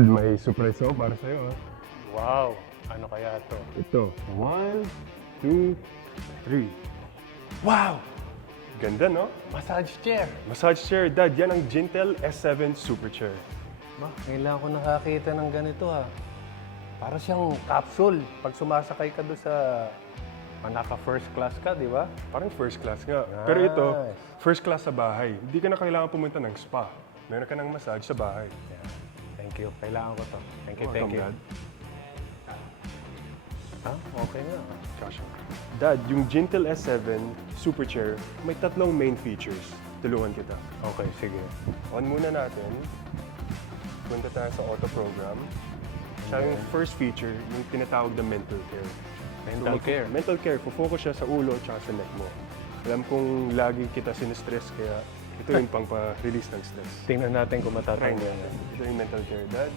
Dad, may surprise ako para sa'yo. Wow! Ano kaya to? Ito. 1, 2, 3. Wow! Ganda, no? Massage chair! Massage chair, Dad. Yan ang Gintel S7 Super Chair. Ma, kailangan ko nakakita ng ganito ha. Para siyang capsule. Pag sumasakay ka doon sa... naka-first class ka, di ba? Parang first class nga. Pero ito, first class sa bahay. Hindi ka na kailangan pumunta ng spa. Meron ka ng massage sa bahay. Yeah. Thank you. Kailangan ko to. Thank you, Welcome, thank you. Dad. Okay nga. Joshua. Dad, yung Gintel S7 Super Chair, may tatlong main features. Tulungan kita. Okay, sige. On muna natin. Punta tayo sa auto program. Siya yung first feature, yung tinatawag na mental care. Mental care. Mental care, focus siya sa ulo at sa neck mo. Alam kong lagi kita sinistress, kaya ito yung pang-release ng stress. Tingnan natin kung Try matatang mo yan. yan. Ito yung mental care, Dad.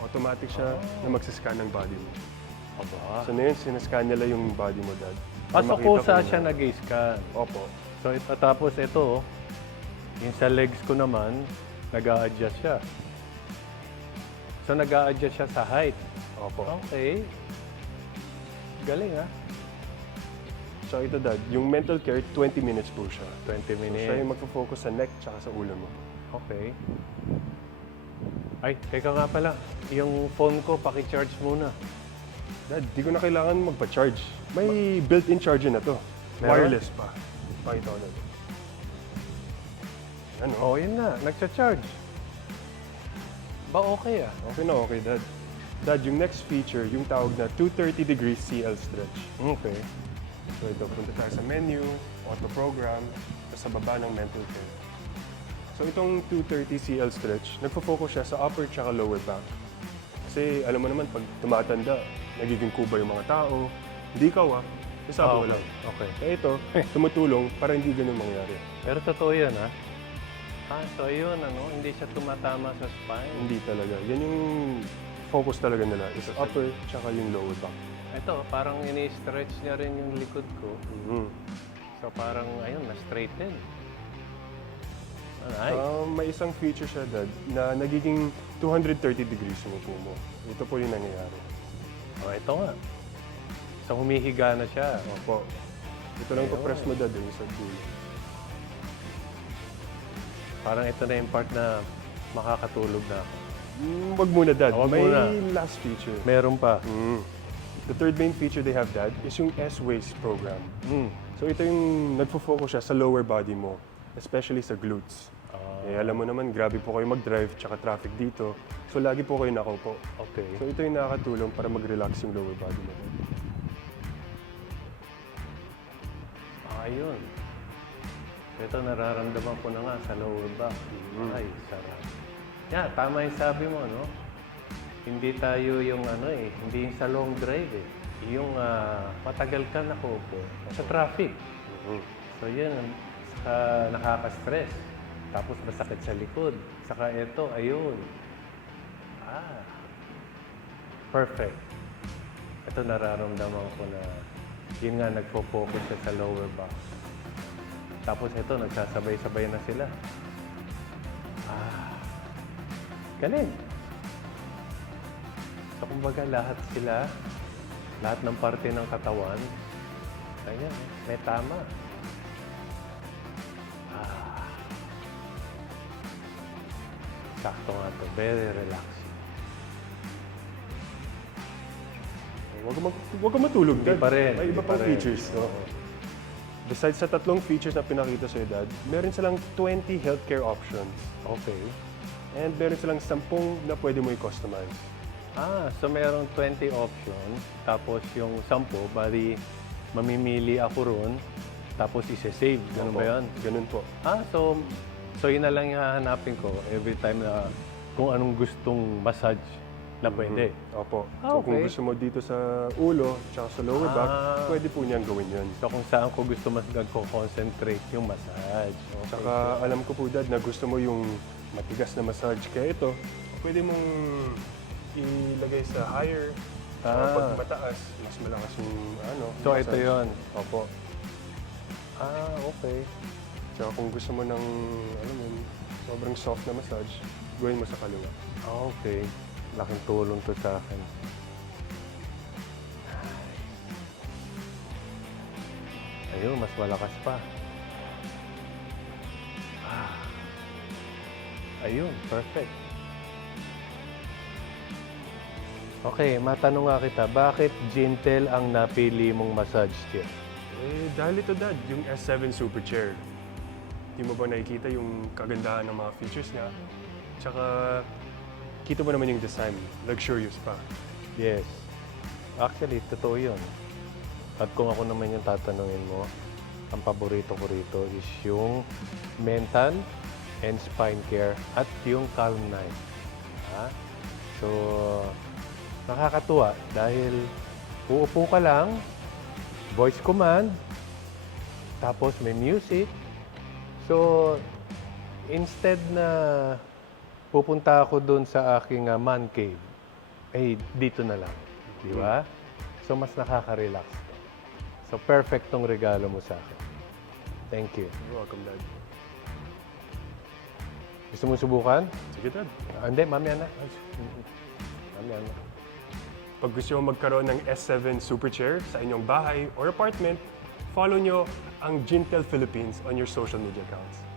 Automatic siya na magsiscan ng body mo. Aba. So na yun, sinascan nila yung body mo, Dad. Para So makita kusa kung- siya nag-scan. Opo. So tapos ito, yung sa legs ko naman, nag-a-adjust siya. So nag-a-adjust siya sa height. Opo. Okay. Galing ha? So ito, Dad, yung mental care, 20 minutes po siya. 20 So, siya minutes. yung magpo-focus sa neck tsaka sa ulo mo. Okay. Ay, teka nga pala. Yung phone ko, paki-charge muna. Dad, di ko na kailangan magpa-charge. May built-in charger na to. Meron? Wireless pa. Pakita ko na. Ano? Oh, yun na. Nagsa-charge. Ba okay ah? Okay na okay, Dad. Dad, yung next feature, yung tawag na 230 degrees CL stretch. Okay. So ito, punta tayo sa menu, auto program, tapos sa baba ng mental care. So itong 230 CL stretch, nagfo-focus siya sa upper tsaka lower back. Kasi alam mo naman, pag tumatanda, nagiging kuba yung mga tao. Hindi ikaw isabi ko lang. Okay. Kaya ito, tumutulong para hindi ganun mangyari. Pero totoo yan ha? So yun, hindi siya tumatama sa spine. Hindi talaga. Yan yung focus talaga nila, is upper tsaka yung lower back. Ito, parang ini-stretch niya rin yung likod ko. Mhm. So parang, ayun, na-straighten. Nice. May isang feature siya, Dad, na nagiging 230 degrees yung upo mo. Ito po yung nangyayari. Ito nga. So humihiga na siya. Opo. Ito lang pa-press mo, Dad, yung sa dulo. Parang ito na yung part na makakatulog na ako. Wag muna, Dad. Wag May muna. last feature. Meron pa. The third main feature they have, Dad, is yung S-Waist program. So ito yung nagfo-focus siya sa lower body mo, especially sa glutes. Alam mo naman, grabe po kayo mag-drive tsaka traffic dito. So lagi po kayo nakaupo. Okay. So ito yung nakakatulong para mag-relax yung lower body mo. Ayun. Ito nararamdaman ko na nga sa lower back. Ay, sarap. Yeah, tama yung sabi mo, no? Hindi tayo yung hindi yung sa long drive eh. Yung matagal ka nakaupo sa traffic. So yun, nakaka-stress. Tapos masakit sa likod. Saka ito, ayun. Perfect. Ito nararamdaman ko na yun nga, nagfo-focus siya sa lower back. Tapos ito, nagsasabay-sabay na sila. Galing. So kumbaga lahat sila, lahat ng parte ng katawan, ayan, may tama. Sakto nga to, very relaxing. Huwag ka matulog, Hindi Dad. pa rin, May iba hindi pang pa rin. features. Besides sa tatlong features na pinakita sa'yo, Dad, meron silang 20 healthcare options. Okay. And meron silang 10 na pwede mo i-customize. So mayroong 20 options, tapos yung 10, bali mamimili ako ron, tapos isi-save. Ganun ba yan? Ganun po. So yun na lang yung hahanapin ko every time na kung anong gustong massage na pwede. Opo. So kung Okay. gusto mo dito sa ulo, tsaka sa lower back, pwede po niyang gawin yun. So kung saan ko gusto mas nagko-concentrate yung massage. Okay. Tsaka alam ko po, Dad, na gusto mo yung matigas na massage. Kaya ito, pwede mong ilagay sa higher. Pag mataas, mas malakas yung So massage. ito yun. Opo. Okay. Tsaka kung gusto mo ng, alam mo, sobrang soft na massage, gawin mo sa kaliwa. Okay. Laking tulong to sa akin. Ayun, mas malakas pa. Ayun, perfect. Okay, matanong nga kita, bakit Gintel ang napili mong massage chair? Dahil ito dad, yung S7 Super Chair. Di mo ba nakikita yung kagandahan ng mga features niya? Tsaka, kita mo naman yung design, luxurious pa. Yes. Actually, totoo yun. At kung ako naman yung tatanungin mo, ang paborito ko rito is yung mental and spine care at yung Calm 9. Ha? So, nakakatuwa dahil uupo ka lang, voice command, tapos may music. So, instead na pupunta ako doon sa aking man cave, eh, dito na lang. Di ba? So, mas nakaka-relax. So, perfect tong regalo mo sa akin. Thank you. You're welcome, dad. Gusto mo subukan? Sige, dad. Hindi, mamaya na. Mamaya na. Pag gusto mo magkaroon ng S7 Super Chair sa inyong bahay or apartment, follow nyo ang Gintel Philippines on your social media accounts.